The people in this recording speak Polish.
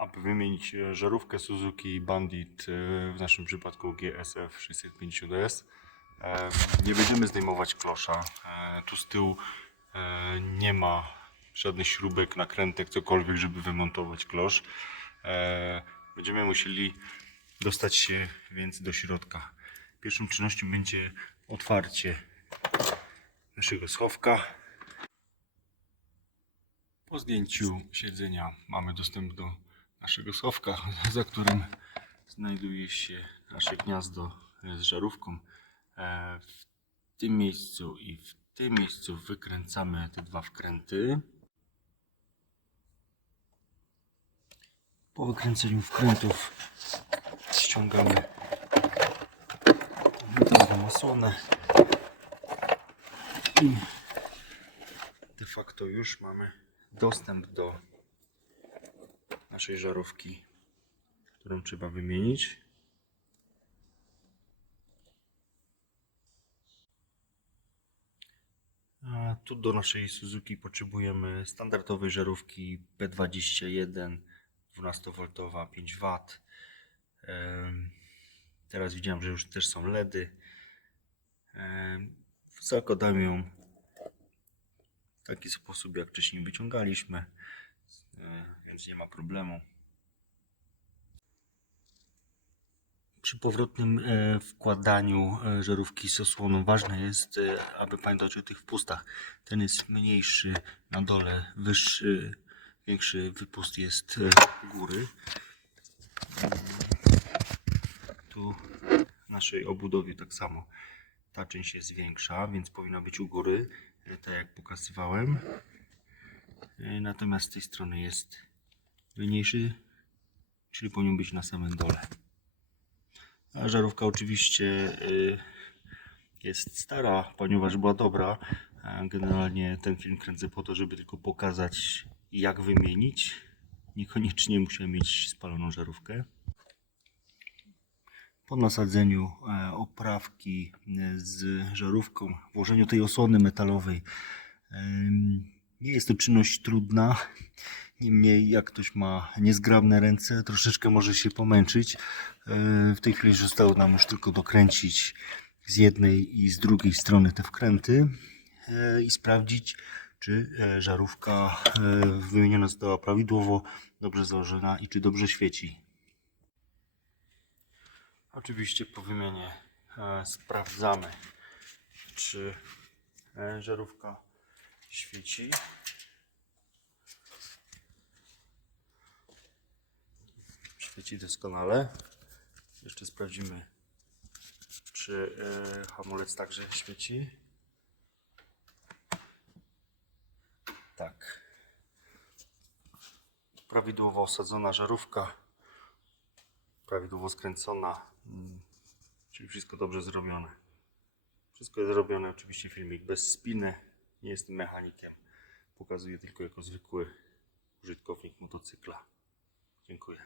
aby wymienić żarówkę Suzuki Bandit, w naszym przypadku GSF 650S. Nie będziemy zdejmować klosza. Tu z tyłu nie ma żadnych śrubek, nakrętek, cokolwiek, żeby wymontować klosz. Będziemy musieli dostać się więc do środka. Pierwszą czynnością będzie otwarcie naszego schowka. Po zdjęciu siedzenia mamy dostęp do naszego schowka, za którym znajduje się nasze gniazdo z żarówką. W tym miejscu i w tym miejscu wykręcamy te dwa wkręty. Po wykręceniu wkrętów ściągamy drugą osłonę i de facto już mamy dostęp do naszej żarówki, którą trzeba wymienić. A tu do naszej Suzuki potrzebujemy standardowej żarówki P21 12V 5W. Teraz widziałem, że już też są LEDy. Zakładamy ją w taki sposób, jak wcześniej wyciągaliśmy, więc nie ma problemu. Przy powrotnym wkładaniu żarówki z osłoną ważne jest, aby pamiętać o tych wpustach. Ten jest mniejszy na dole, wyższy, większy wypust jest u góry. Tu w naszej obudowie tak samo. Ta część jest większa, więc powinna być u góry, tak jak pokazywałem. Natomiast z tej strony jest mniejszy, czyli powinien być na samym dole. A żarówka oczywiście jest stara, ponieważ była dobra. Generalnie ten film kręcę po to, żeby tylko pokazać, jak wymienić. Niekoniecznie musiałem mieć spaloną żarówkę. Po nasadzeniu oprawki z żarówką, włożeniu tej osłony metalowej, nie jest to czynność trudna. Niemniej, jak ktoś ma niezgrabne ręce, troszeczkę może się pomęczyć. W tej chwili zostało nam już tylko dokręcić z jednej i z drugiej strony te wkręty i sprawdzić, czy żarówka wymieniona została prawidłowo, dobrze założona i czy dobrze świeci. Oczywiście po wymianie sprawdzamy, czy żarówka świeci. Świeci doskonale. Jeszcze sprawdzimy, czy hamulec także świeci. Tak. Prawidłowo osadzona żarówka, prawidłowo skręcona, czyli wszystko dobrze zrobione. Wszystko jest zrobione, oczywiście filmik bez spiny. Nie jestem mechanikiem. Pokazuję tylko jako zwykły użytkownik motocykla. Dziękuję.